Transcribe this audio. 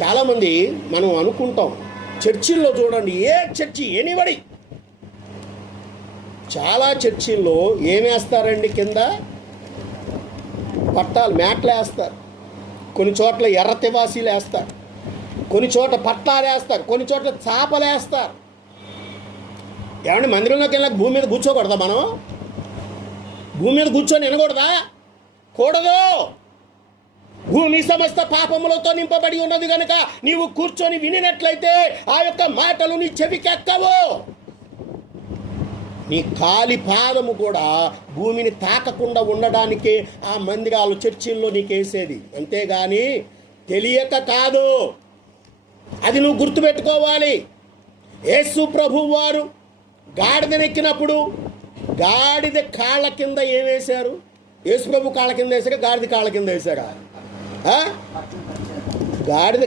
చాలామంది మనం అనుకుంటాం, చర్చిల్లో చూడండి, ఏ చర్చి ఎనిబడి, చాలా చర్చిల్లో ఏమేస్తారండి, కింద పట్టాలు మ్యాట్లు వేస్తారు, కొన్ని చోట్ల ఎర్ర తివాసీలు వేస్తారు, కొన్ని చోట్ల పట్టాలు వేస్తారు, కొన్ని చోట్ల చాపలు వేస్తారు. ఏమంటే మందిరంలోకి వెళ్ళాక భూమి మీద కూర్చోకూడదా? మనం భూమి మీద కూర్చొని వినకూడదా? కూడదు. భూమి సమస్త పాపములతో నింపబడి ఉన్నది కనుక నీవు కూర్చొని వినినట్లయితే ఆ యొక్క మాటలు నీ చెవికెక్కవు. నీ కాలి పాదము కూడా భూమిని తాకకుండా ఉండడానికే ఆ మందిరాలు చర్చిల్లో నీకు వేసేది, అంతేగాని తెలియక కాదు. అది నువ్వు గుర్తుపెట్టుకోవాలి. యేసు ప్రభువు వారు గాడిదనెక్కినప్పుడు గాడిద కాళ్ళ కింద ఏమేశారు? యేసు ప్రభు కాళ్ళ కింద వేసారా, గాడిద కాళ్ళ కింద వేసారా? గాడిద